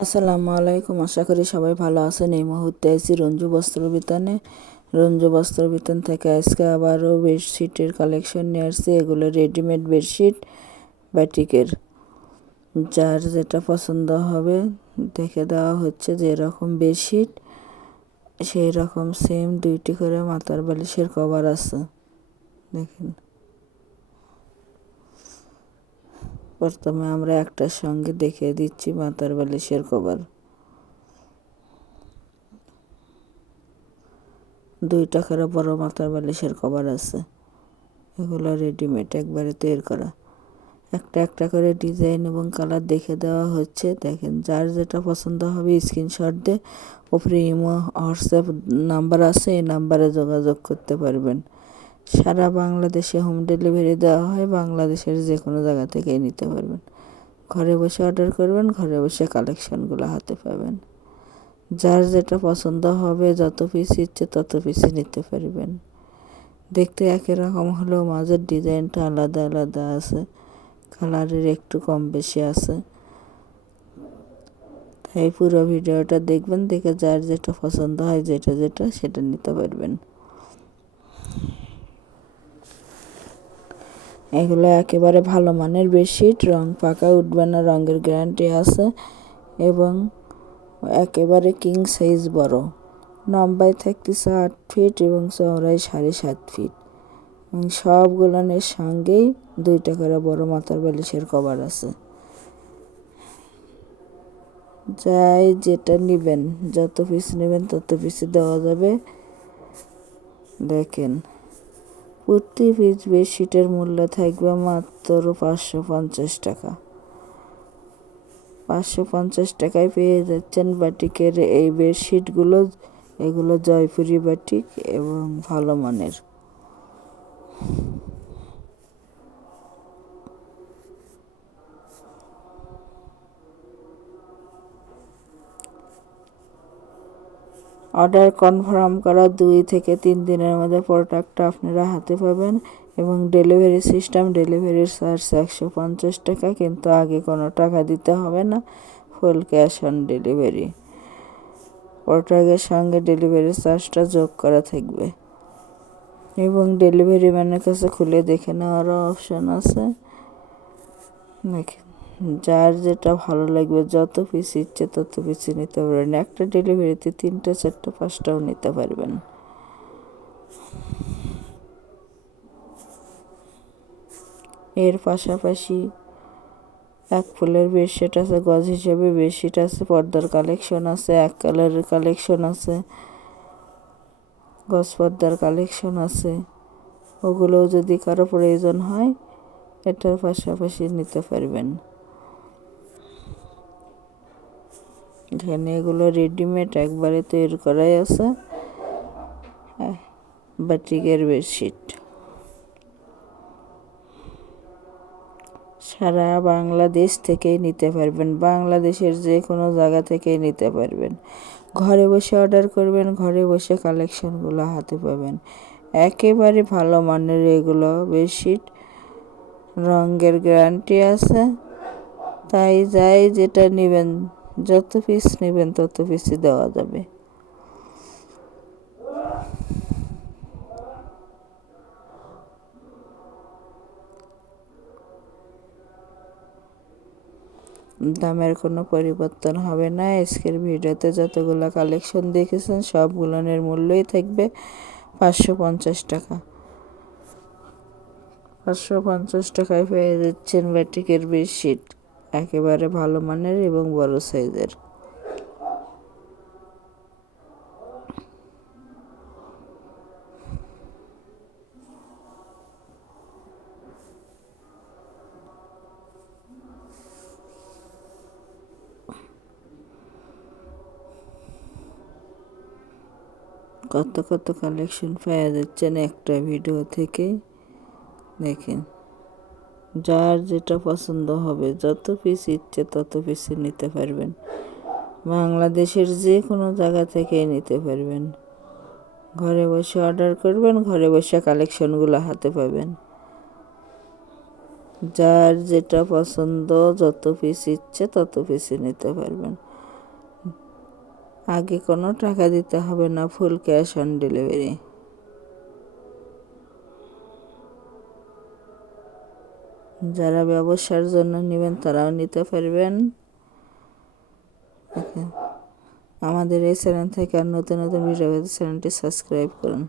আসসালামু আলাইকুম, আশা করি সবাই ভালো আছেন। এই মুহূর্তে আছি রঞ্জু বস্ত্রবিতানে। রঞ্জু বস্ত্রবিতান থেকে আজকে আবারও বেডশিটের কালেকশন নিয়ে আসছি। এগুলো রেডিমেড বেডশিট বাটিকের, যার যেটা পছন্দ হবে দেখে দেওয়া হচ্ছে। যে এরকম বেডশিট সেই রকম সেম 2টি করে মাথার বালিশের কভার আছে। দেখেন, প্রথমে আমরা একটার সঙ্গে দেখিয়ে দিচ্ছি মাথার বালিশের কভার। 2টা করে বড় মাথার বালিশের কভার আছে। এগুলো রেডিমেড, একবারে তৈরি করা। একটা একটা করে ডিজাইন এবং কালার দেখে দেওয়া হচ্ছে। দেখেন, যার যেটা পছন্দ হবে স্ক্রিনশট দিয়ে উপরে ইমো হোয়াটসঅ্যাপ নাম্বার আছে, এই নাম্বারে যোগাযোগ করতে পারবেন। সারা বাংলাদেশে হোম ডেলিভারি দেওয়া হয়। বাংলাদেশের যে কোনো জায়গা থেকেই নিতে পারবেন। ঘরে বসে অর্ডার করবেন, ঘরে বসে কালেকশনগুলো হাতে পাবেন। যার যেটা পছন্দ হবে, যত পিস ইচ্ছে তত পিসই নিতে পারবেন। দেখতে একই রকম হলেও মাঝের ডিজাইনটা আলাদা আলাদা আছে, কালারের একটু কম বেশি আছে। তাই পুরো ভিডিওটা দেখবেন, দেখে যার যেটা পছন্দ হয় যেটা সেটা নিতে পারবেন। এগুলো একেবারে ভালো মানের বেডশিট, রং পাকা উঠবে না, রঙের গ্যারান্টি আছে। এবং একেবারে কিং সাইজ বড়, লম্বায় থাকতেছে 8 ফিট এবং চওড়ায় 7.5 ফিট। এবং সবগুলোনের সঙ্গেই 2টা করে বড় মাথার বালিশের কভার আছে। যাই যেটা নেবেন, যত পিস নেবেন তত পিসই দেওয়া যাবে। দেখেন, প্রতি পিস বেডশিটের মূল্য থাকবে মাত্র 550 টাকা। 550 টাকায় পেয়ে যাচ্ছেন বাটিকের এই বেডশিটগুলো। এগুলো জয়পুরি বাটিক এবং ভালো মানের। অর্ডার কনফার্ম করা 2 থেকে 3 দিনের মধ্যে প্রোডাক্টটা আপনারা হাতে পাবেন। এবং ডেলিভারি সিস্টেম, ডেলিভারির চার্জ 150 টাকা, কিন্তু আগে কোনো টাকা দিতে হবে না, ফুল ক্যাশ অন ডেলিভারি। প্রোডাক্টের সঙ্গে ডেলিভারি চার্জটা যোগ করা থাকবে। এবং ডেলিভারি ম্যানের কাছে খুলে দেখে নেওয়ারও অপশান আছে। দেখেন, যার যেটা ভালো লাগবে, যত পিস ইচ্ছে তত পিসই নিতে পারবেন। একটা ডেলিভারিতে 3টা 4টা 5টাও নিতে পারবেন। এর পাশাপাশি এক ফুলের বেডশিট আছে, গজ হিসেবে বেডশিট আছে, পর্দার কালেকশন আছে, এক কালারের কালেকশন আছে, গজ পর্দার কালেকশন আছে। ওগুলোও যদি কারো প্রয়োজন হয় এটার পাশাপাশি নিতে পারবেন। এখানে এগুলো রেডিমেড, একবারে তৈরি করাই আছে বাটিকের বেডশিট। সারা বাংলাদেশ থেকেই নিতে পারবেন, বাংলাদেশের যে কোনো জায়গা থেকেই নিতে পারবেন। ঘরে বসে অর্ডার করবেন, ঘরে বসে কালেকশনগুলো হাতে পাবেন। একেবারে ভালো মানের এগুলো বেডশিট, রঙের গ্যারান্টি আছে। তাই যাই যেটা নেবেন, যত পিস নেবেন তত পিসই দেওয়া যাবে। দামের কোনো পরিবর্তন হবে না। আজকের ভিডিওতে যতগুলো কালেকশন দেখেছেন সবগুলোর মূল্যই থাকবে 550 টাকা। 550 টাকায় পেয়ে যাচ্ছেন বাটিকের বেডশিট, একেবারে ভালো মানের এবং বড় সাইজের। কত কত কালেকশন পেয়ে যাচ্ছেন একটা ভিডিও থেকে। দেখেন, যার যেটা পছন্দ হবে, যত পিস ইচ্ছে তত পিসই নিতে পারবেন। বাংলাদেশের যে কোনো জায়গা থেকে নিতে পারবেন। ঘরে বসে অর্ডার করবেন, ঘরে বসে কালেকশনগুলো হাতে পাবেন। যার যেটা পছন্দ, যত পিস ইচ্ছে তত পিসই নিতে পারবেন। আগে কোনো টাকা দিতে হবে না, ফুল ক্যাশ অন ডেলিভারি। যারা ব্যবসার জন্য নেবেন তারাও নিতে পারবেন। আমাদের এই চ্যানেল থেকে আর নতুন নতুন ভিডিও পেতে চ্যানেলটি সাবস্ক্রাইব করুন।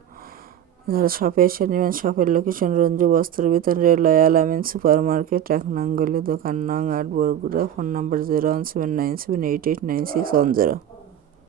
যারা শপে এসে নেবেন, শপের লোকেশন রঞ্জু বস্ত্র বিতান, রেলওয়ে আলামিন সুপার মার্কেট, 1 নং গলি, দোকান নং 8, বগুড়া। Phone number 01797889610।